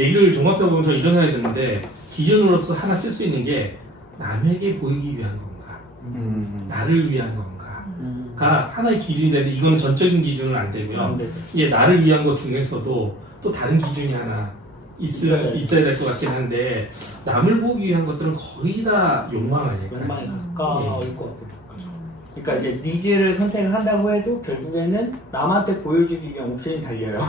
얘기를 종합해보면 저 이런 생각이 드는데 기준으로서 하나 쓸 수 있는 게 남에게 보이기 위한 건가 나를 위한 건가가 하나의 기준이 되는데 이거는 전적인 기준은 안 되고요. 이게 나를 위한 것 중에서도 또 다른 기준이 하나 있어야 될 것 같긴 한데 남을 보기 위한 것들은 거의 다 욕망 아닐까요? 욕망에 가까울 것 같고 그러니까 이제 니즈를 선택을 한다고 해도 결국에는 남한테 보여주기 위한 옵션이 달려요.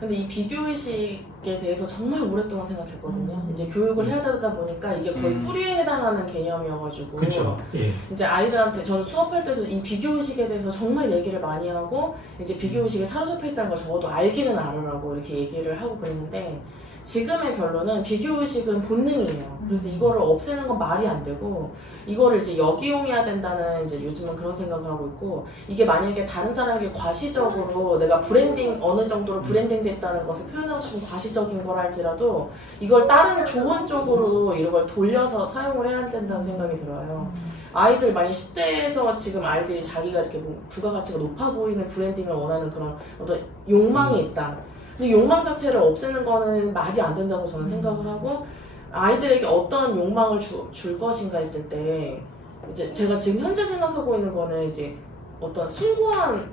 근데 이 비교의식에 대해서 정말 오랫동안 생각했거든요. 이제 교육을 해야 되다 보니까 이게 거의 뿌리에 해당하는 개념이어가지고 그쵸. 예. 이제 아이들한테 저는 수업할 때도 이 비교의식에 대해서 정말 얘기를 많이 하고 이제 비교의식에 사로잡혀 있다는 걸 적어도 알기는 알으라고 이렇게 얘기를 하고 그랬는데 지금의 결론은 비교의식은 본능이에요. 그래서 이거를 없애는 건 말이 안 되고 이거를 이제 역이용해야 된다는 이제 요즘은 그런 생각을 하고 있고 이게 만약에 다른 사람에게 과시적으로 내가 브랜딩 어느 정도로 브랜딩 됐다는 것을 표현하고 싶은 과시적인 거랄지라도 이걸 다른 좋은 쪽으로 이런 걸 돌려서 사용을 해야 된다는 생각이 들어요. 아이들 만약 10대에서 지금 아이들이 자기가 이렇게 부가가치가 높아 보이는 브랜딩을 원하는 그런 어떤 욕망이 있다. 근데 욕망 자체를 없애는 거는 말이 안 된다고 저는 생각을 하고 아이들에게 어떤 욕망을 줄 것인가 했을 때 이제 제가 지금 현재 생각하고 있는 거는 이제 어떤 숭고한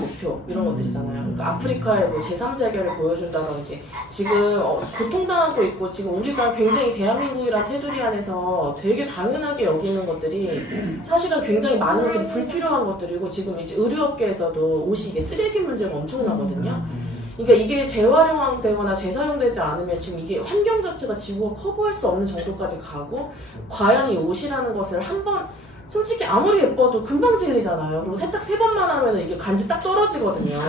목표 이런 것들 있잖아요. 그러니까 아프리카의 뭐 제3세계를 보여준다든지 지금 고통당하고 있고 지금 우리가 굉장히 대한민국이란 테두리 안에서 되게 당연하게 여기는 것들이 사실은 굉장히 많은 것들이 불필요한 것들이고 지금 이제 의료업계에서도 옷이 이게 쓰레기 문제가 엄청나거든요. 그러니까 이게 재활용되거나 재사용되지 않으면 지금 이게 환경 자체가 지구가 커버할 수 없는 정도까지 가고 과연 이 옷이라는 것을 한번 솔직히 아무리 예뻐도 금방 질리잖아요. 그리고 세탁 3번만 하면 이게 간지 딱 떨어지거든요.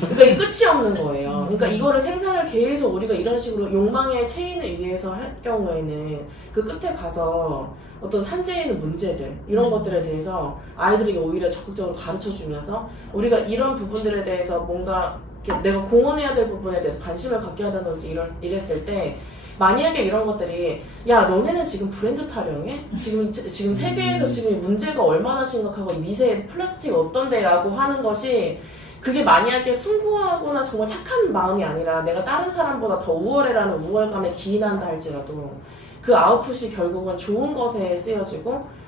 그러니까 이게 끝이 없는 거예요. 그러니까 이거를 생산을 계속 우리가 이런 식으로 욕망의 체인을 위해서 할 경우에는 그 끝에 가서 어떤 산재에 있는 문제들 이런 것들에 대해서 아이들에게 오히려 적극적으로 가르쳐주면서 우리가 이런 부분들에 대해서 뭔가 내가 공헌해야 될 부분에 대해서 관심을 갖게 하다든지 이랬을 때 만약에 이런 것들이 야 너네는 지금 브랜드 타령해? 지금 세계에서 지금 문제가 얼마나 심각하고 미세 플라스틱 어떤데? 라고 하는 것이 그게 만약에 숭고하거나 정말 착한 마음이 아니라 내가 다른 사람보다 더 우월해라는 우월감에 기인한다 할지라도 그 아웃풋이 결국은 좋은 것에 쓰여지고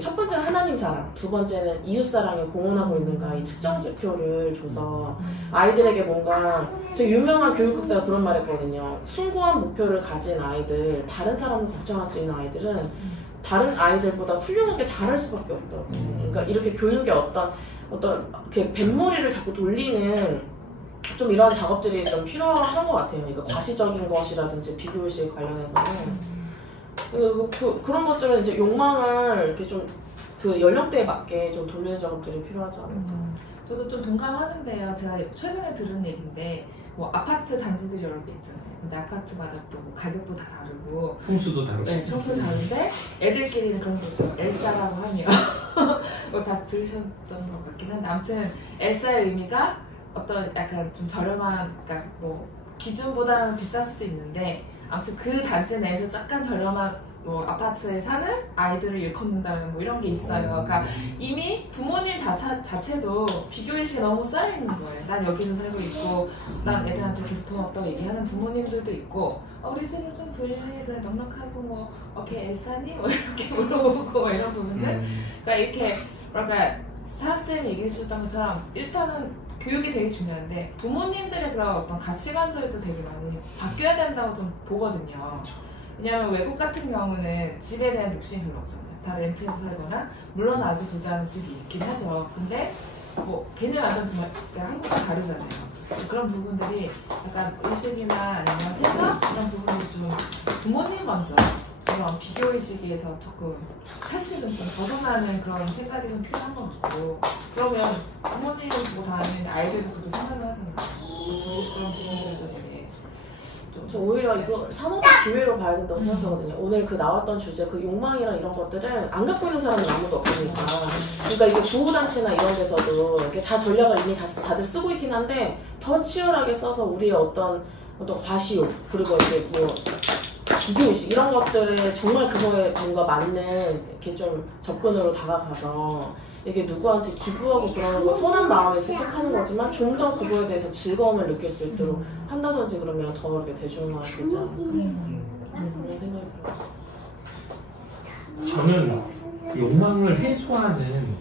첫 번째는 하나님 사랑, 두 번째는 이웃 사랑에 공헌하고 있는가 이 측정 지표를 줘서 아이들에게 뭔가 되게 유명한 교육학자가 그런 말 했거든요. 숭고한 목표를 가진 아이들, 다른 사람을 걱정할 수 있는 아이들은 다른 아이들보다 훌륭하게 잘할 수밖에 없더라고요. 그러니까 이렇게 교육의 어떤 이렇게 뱃머리를 자꾸 돌리는 좀 이런 작업들이 좀 필요한 것 같아요. 그러니까 과시적인 것이라든지 비교의식 관련해서는. 그런 것들은 이제 욕망을 이렇게 좀 그 연령대에 맞게 좀 돌리는 작업들이 필요하지 않을까. 저도 좀 동감하는데요. 제가 최근에 들은 얘기인데 뭐 아파트 단지들이 여러 개 있잖아요. 근데 아파트마다 또 뭐 가격도 다 다르고 평수도 다르고. 네, 평수도 다른데 애들끼리는 그런 게 있어요. 엘사라고 하면 뭐 다 들으셨던 것 같긴 한데 아무튼 엘사의 의미가 어떤 약간 좀 저렴한 그러니까 뭐 기준보다는 비쌀 수도 있는데 아무튼 그 단지 내에서 약간 저렴한 뭐 아파트에 사는 아이들을 일컫는다는 뭐 이런 게 있어요. 그러니까 이미 부모님 자체도 비교의식이 너무 쌓여있는 거예요. 난 여기서 살고 있고 난 애들한테 계속 돈 없다고 얘기하는 부모님들도 있고 우리 집은 좀 조용해 그래 넉넉하고 뭐 오케이 엘사니? 뭐 이렇게 물어보고 뭐 이런 부분들 그러니까 이렇게 뭐랄까 사학생이 얘기해 주셨던 것처럼 일단은 교육이 되게 중요한데 부모님들의 그런 어떤 가치관들도 되게 많이 바뀌어야 된다고 좀 보거든요. 왜냐하면 외국 같은 경우는 집에 대한 욕심이 별로 없잖아요. 다 렌트해서 살거나 물론 아주 부자는 집이 있긴 하죠. 근데 뭐 걔네 완전 정말 한국과 다르잖아요. 그런 부분들이 약간 의식이나 아니면 생각 이런 부분이 좀 부모님 먼저 이런 비교의식에서 조금 사실은 좀 벗어나는 그런 생각이 좀 필요한 것 같고 그러면 부모님을 보고 다니는 아이들도 그렇게 생각을 하잖아요. 그런 부분들도 되게 저 오히려 이거 산업의 기회로 봐야 된다고 생각하거든요. 오늘 그 나왔던 주제, 그 욕망이랑 이런 것들은 안 갖고 있는 사람이 아무도 없으니까. 그러니까 이게 주호단체나 이런 데서도 이렇게 다 전략을 이미 다들 쓰고 있긴 한데 더 치열하게 써서 우리의 어떤 과시욕 그리고 이제 뭐 비교의식 이런 것들에 정말 그거에 뭔가 맞는 이렇게 좀 접근으로 다가가서 이게 누구한테 기부하고 그러는 거 선한 마음에서 시작하는 거지만 좀 더 그거에 대해서 즐거움을 느낄 수 있도록 한다든지 그러면 더 이렇게 대중화되지 않을까 그런 생각이 들어요. 저는 욕망을 해소하는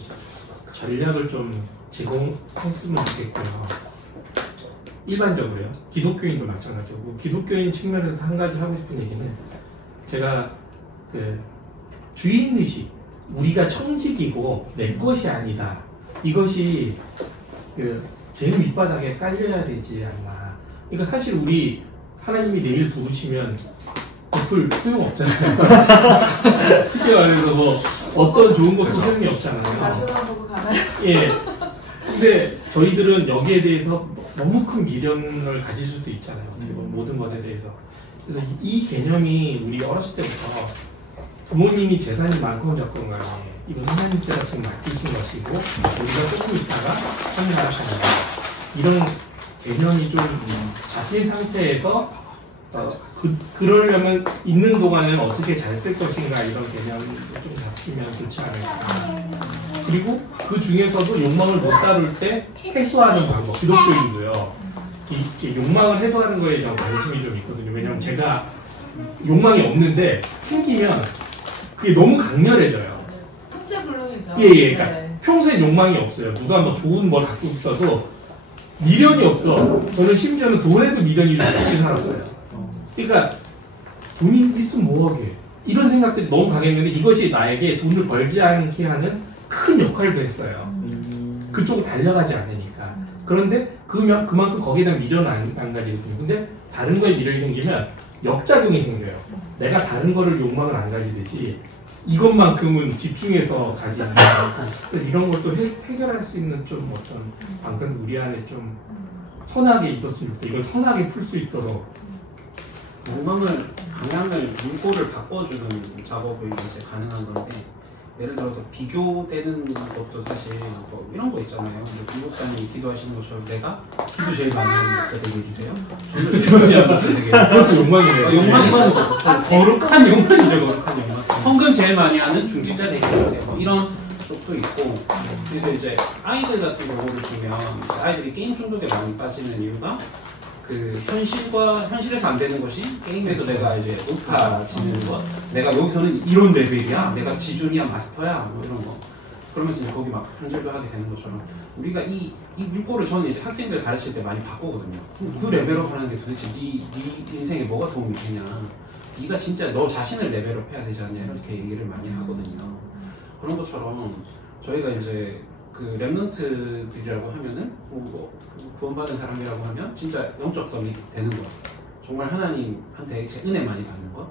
전략을 좀 제공했으면 좋겠고요. 일반적으로요. 기독교인도 마찬가지고 기독교인 측면에서 한 가지 하고 싶은 얘기는 제가 그 주인의식 우리가 청직이고 내 것이 아니다. 이것이 그 제일 밑바닥에 깔려야 되지 않나. 그러니까 사실 우리 하나님이 내일 부르시면 그 소용없잖아요. 쉽게 말해서 뭐 어떤 좋은 것도 소용이 없잖아요. 마지막 보고 가나요? 예. 근데 저희들은 여기에 대해서 너무 큰 미련을 가질 수도 있잖아요. 어떻게 보면 모든 것에 대해서. 그래서 이 개념이 우리 어렸을 때부터 부모님이 재산이 많건 적건 간에 이건 하나님께서 지금 맡기신 것이고 우리가 조금 있다가 참여할 겁니다. 이런 개념이 좀 잡힌 상태에서 그러려면 있는 동안에는 어떻게 잘 쓸 것인가 이런 개념이 좀 잡히면 좋지 않을까. 그리고 그 중에서도 욕망을 못 다룰 때 해소하는 방법, 기독교인도요. 이 욕망을 해소하는 거에 좀 관심이 좀 있거든요. 왜냐면 제가 욕망이 없는데 생기면 그게 너무 강렬해져요. 통제불능이죠. 예. 그러니까 네. 평소에 욕망이 없어요. 누가 뭐 좋은 뭘 갖고 있어도 미련이 없어. 저는 심지어는 돈에도 미련이 없이 살았어요. 그러니까 돈이 있으면 뭐하게 이런 생각들이 너무 강했는데 이것이 나에게 돈을 벌지 않게 하는 큰 역할도 했어요. 그쪽으로 달려가지 않으니까. 그런데 그만큼 거기에 대한 미련은 안 가지거든요. 근데 다른 거에 미련이 생기면 역작용이 생겨요. 내가 다른 거를 욕망을 안 가지듯이 이것만큼은 집중해서 가지는 이런 것도 해결할 수 있는 좀 어떤 방법도 우리 안에 좀 선하게 있었으면 좋겠다. 이걸 선하게 풀 수 있도록 욕망을 방향을 물꼬를 바꿔주는 작업이 이제 가능한 건데 예를 들어서 비교되는 것도 사실 뭐 이런 거 있잖아요. 중국사님이 기도하시는 것처럼 내가 기도 제일 많이 하는 목사 되게 해주세요. 저도 제일 많이 하는 목사 되게 그것도 욕망이네요. 욕망이죠. 거룩한 욕망이죠. 거룩한 욕망. 헌금 제일 많이 하는 중직자 되게 해주세요. 뭐 이런 쪽도 있고 그래서 이제 아이들 같은 경우를 보면 아이들이 게임 중독에 많이 빠지는 이유가 그 현실에서 안 되는 것이 게임에서 내가 이제 높아지는 것, 내가 여기서는 이런 레벨이야, 내가 지존이야, 마스터야, 뭐 이런 거. 그러면서 이제 거기 막 현질도 하게 되는 것처럼 우리가 이 물꼬를 저는 이제 학생들 가르칠 때 많이 바꾸거든요. 그 레벨업 하는 게 도대체 네 인생에 뭐가 도움이 되냐? 네가 진짜 너 자신을 레벨업 해야 되지 않냐? 이렇게 얘기를 많이 하거든요. 그런 것처럼 저희가 이제 그 랩런트들이라고 하면은 뭐 구원받은 사람이라고 하면 진짜 영적성이 되는 거, 정말 하나님한테 제 은혜 많이 받는 거.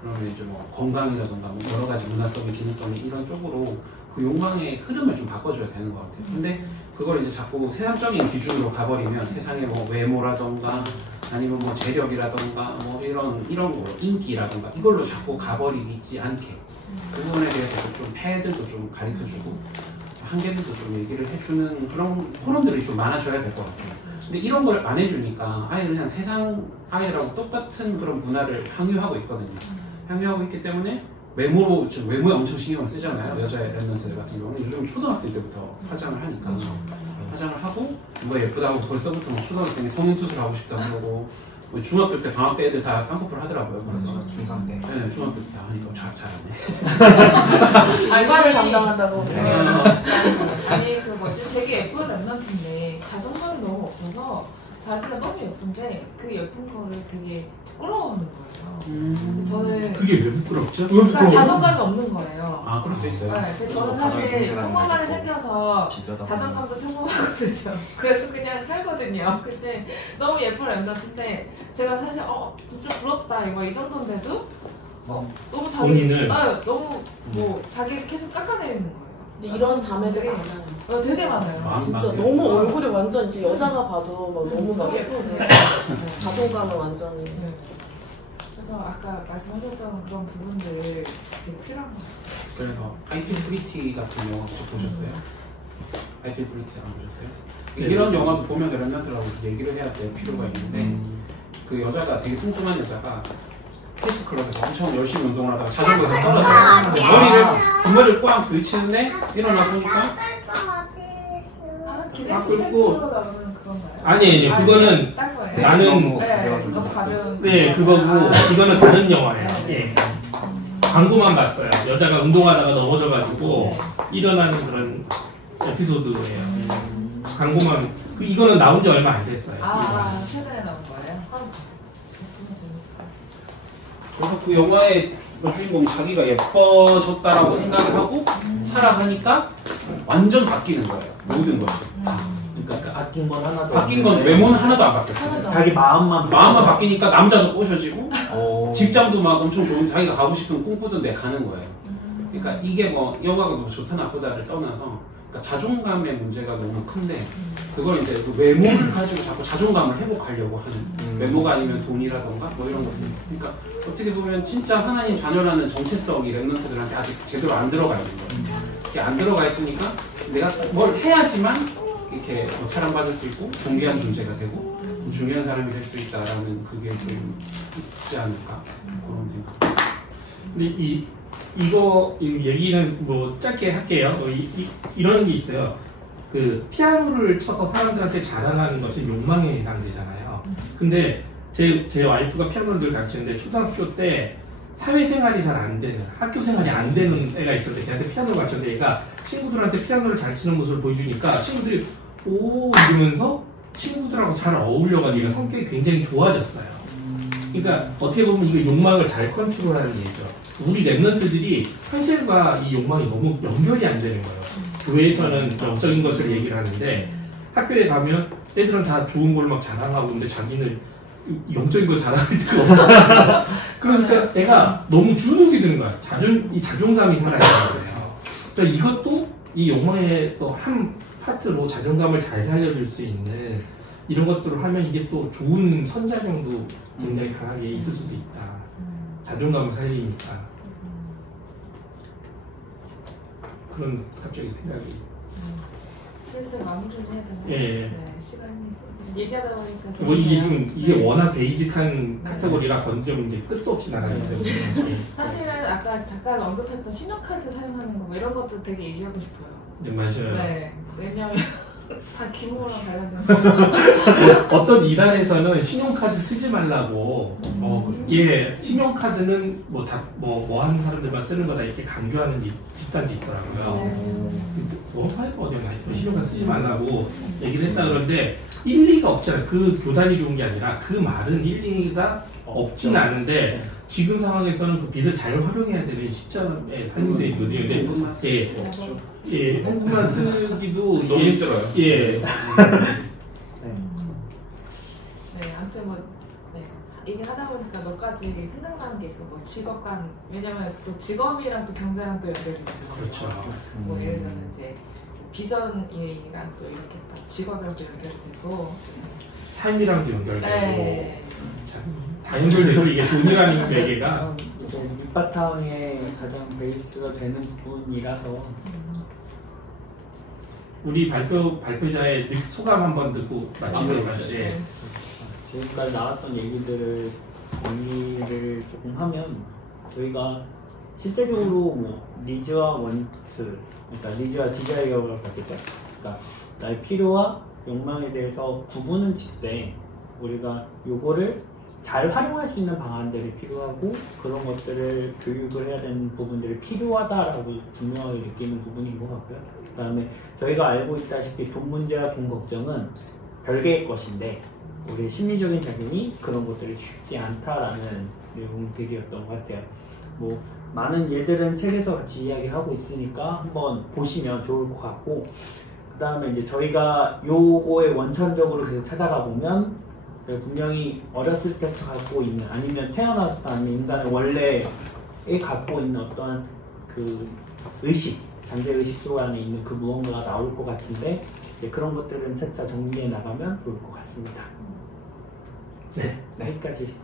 그러면 이제 뭐 건강이라던가 뭐 여러 가지 문화성이, 기능성이 이런 쪽으로 그 욕망의 흐름을 좀 바꿔줘야 되는 것 같아요. 근데 그걸 이제 자꾸 세상적인 기준으로 가버리면 세상의 뭐 외모라던가 아니면 뭐 재력이라던가 뭐 이런 거 인기라던가 이걸로 자꾸 가버리지 않게 그 부분에 대해서 좀 패들도 좀 가르쳐주고 한계들도 좀 얘기를 해주는 그런 포럼들이 좀 많아져야 될 것 같아요. 근데 이런 걸 안 해주니까 아이들은 그냥 세상 아이들하고 똑같은 그런 문화를 향유하고 있거든요. 향유하고 있기 때문에 외모에 엄청 신경을 쓰잖아요. 여자 랩런트들 같은 경우는 요즘 초등학생 때부터 화장을 하니까 화장을 하고 뭐 예쁘다고 벌써부터 뭐 초등학생이 성형수술 하고 싶다고 그러고 뭐 중학교 때 방학 때 애들 다 쌍꺼풀 하더라고요. 그래서 중간 때. 네, 중학교 때 하니까 잘하네. 알바를 담당한다고. 아니 그 뭐지 되게 예쁜 랩런트인데 자존감이 너무 없어서 자기가 너무 예쁜데 그 예쁜 거를 되게 부끄러워하는 거예요. 저는 그게 왜 부끄럽죠? 그러니까 자존감이 없는 거예요. 아, 그럴 수 있어요. 네, 근데 저는 사실 평범하게 생겨서 자존감도 평범하거든요. 그래서 그냥 살거든요. 근데 너무 예쁜 랩런트인데 제가 사실 진짜 부럽다 이거 이 정도인데도 너무 자기 본인을 너무 뭐 자기 계속 깎아내리는 거예요. 근데 이런 자매들이 많아요. 되게 많아요. 진짜 맞아요. 너무 얼굴이 완전 이제 여자가 봐도 막 너무 막 예쁘고 자존감을 완전히. 그래서 아까 말씀하셨던 그런 부분들 되게 필요한 것 같아요. 그래서 I Feel Pretty 같은 영화 혹시 보셨어요? I Feel Pretty 안 보셨어요? 네. 이런 영화도 보면서 랩런트라고 얘기를 해야 될 필요가 있는데 그 여자가 되게 뚱뚱한 여자가 헬스클럽에서 엄청 열심히 운동을 하다가 자전거에서 떨어져요. 근데 머리를 꽉 부딪히는데 일어나 보니까 펜스로 나오는 그건가요? 아니에요. 그거는 딴 거예요. 나는 너무 가벼운. 네 그거고 이거는 다른 영화예요. 예. 광고만 봤어요. 여자가 운동하다가 넘어져가지고 일어나는 그런 에피소드예요. 광고만 이거는 나온 지 얼마 안 됐어요. 최근에 나온 거예요? 진짜 재밌어요. 그래서 그 영화의 주인공이 자기가 예뻐졌다라고 생각을 하고 살아가니까 완전 바뀌는 거예요. 모든 것이. 그러니까 바뀐 건 하나도 바뀐 건 외모는 하나도 안 바뀌었어요. 자기 마음만 바뀌니까 남자도 꼬셔지고 직장도 막 엄청 좋은 자기가 가고 싶은 꿈꾸던 데 가는 거예요. 그러니까 이게 뭐 영화가 뭐 좋다 나쁘다를 떠나서 그러니까 자존감의 문제가 너무 큰데 그걸 이제 그 외모를 가지고 자꾸 자존감을 회복하려고 하는 외모가 아니면 돈이라던가 뭐 이런 것들. 그러니까 어떻게 보면 진짜 하나님 자녀라는 정체성이 랩런트들한테 아직 제대로 안 들어가 있는 거예요. 이게 안 들어가 있으니까 내가 뭘 해야지만 이렇게 사랑받을 수 있고 존귀한 존재가 되고 중요한 사람이 될 수 있다라는 그게 좀 있지 않을까 그런 생각. 근데 이거 얘기는 뭐 짧게 할게요. 이런 게 있어요. 그 피아노를 쳐서 사람들한테 자랑하는 것은 욕망에 해당되잖아요. 근데 제 와이프가 피아노를 늘 가르치는데 초등학교 때 사회생활이 잘 안 되는, 학교 생활이 안 되는 애가 있었는데 걔한테 피아노를 가르쳤는데 얘가 친구들한테 피아노를 잘 치는 모습을 보여주니까 친구들이 오 이러면서 친구들하고 잘 어울려가지고 성격이 굉장히 좋아졌어요. 그러니까 어떻게 보면 이거 욕망을 잘 컨트롤하는 얘기죠. 우리 랩런트들이 현실과 이 욕망이 너무 연결이 안 되는 거예요. 교회에서는 영적인 것을 얘기를 하는데 학교에 가면 애들은 다 좋은 걸 막 자랑하고 있는데 자기는 영적인 거 자랑할 데가 없잖아. 그러니까 애가 너무 주눅이 드는 거야. 이 자존감이 살아야 되는 거예요. 그러니까 이것도 이 욕망의 또 한 파트로 자존감을 잘 살려줄 수 있는 이런 것들을 하면 이게 또 좋은 선작용도 굉장히 강하게 있을 수도 있다. 자존감을 살리니까. 그런 갑자기 생각이. 슬슬 마무리를 해야 되나요? 예. 네, 시간이 얘기하다 보니까. 뭐 이게 지금 이게 워낙 베이직한 카테고리라 건드리면 이제 끝도 없이 나가기 때문에. 사실은 아까 잠깐 언급했던 신용카드 사용하는 거 뭐 이런 것도 되게 얘기하고 싶어요. 네, 맞아요. 네, 왜냐하면 다 기모랑 관련된 어떤 이단에서는 신용카드 쓰지 말라고 이게 신용카드는 뭐 하는 사람들만 쓰는 거다 이렇게 강조하는 집단도 있더라고요. 구원사회가 어디였나 신용카드 쓰지 말라고 얘기를 했다 그러는데 일리가 없잖아요. 그 교단이 좋은 게 아니라 그 말은 일리가 없진 않은데 지금 상황에서는 그 빚을 잘 활용해야 되는 시점에 한인들이거든요. 근데 현금만 쓰기도 너무 힘들어요. 예. 네, 아무튼 뭐 얘기하다 보니까 몇 가지 생각나는 게 있어. 뭐 직업관, 왜냐면 또 직업이랑 또 경제랑 또 연결이 있어요. 그렇죠. 뭐 예를 들면 이제 비전이랑 또 이렇게 딱 직업이랑 또 연결이 되고 삶이랑도 연결되고 네. 다 연결되고 이게 돈이라는 매개가 이제 밑바탕의 가장 베이스가 되는 부분이라서 우리 발표자의 소감 한번 듣고 마치도록 하죠. 예. 지금까지 나왔던 얘기들을 정리를 조금 하면 저희가 실제적으로 뭐 니즈와 원트, 그러니까 니즈와 디자이어를 봤을 때, 그러니까 나의 필요와 욕망에 대해서 구분은 짓되 우리가 요거를 잘 활용할 수 있는 방안들이 필요하고 그런 것들을 교육을 해야 되는 부분들이 필요하다라고 분명하게 느끼는 부분인 것 같고요. 그 다음에 저희가 알고 있다시피 돈 문제와 돈 걱정은 별개의 것인데 우리 심리적인 작용이 그런 것들이 쉽지 않다라는 내용들이었던 것 같아요. 뭐 많은 예들은 책에서 같이 이야기하고 있으니까 한번 보시면 좋을 것 같고 그 다음에 이제 저희가 요거에 원천적으로 계속 찾아가 보면 분명히 어렸을 때부터 갖고 있는 아니면 태어났다는 인간의 원래에 갖고 있는 어떤 그 의식, 잠재의식 속 안에 있는 그 무언가가 나올 것 같은데 그런 것들은 차차 정리해 나가면 좋을 것 같습니다. 네. 여기까지.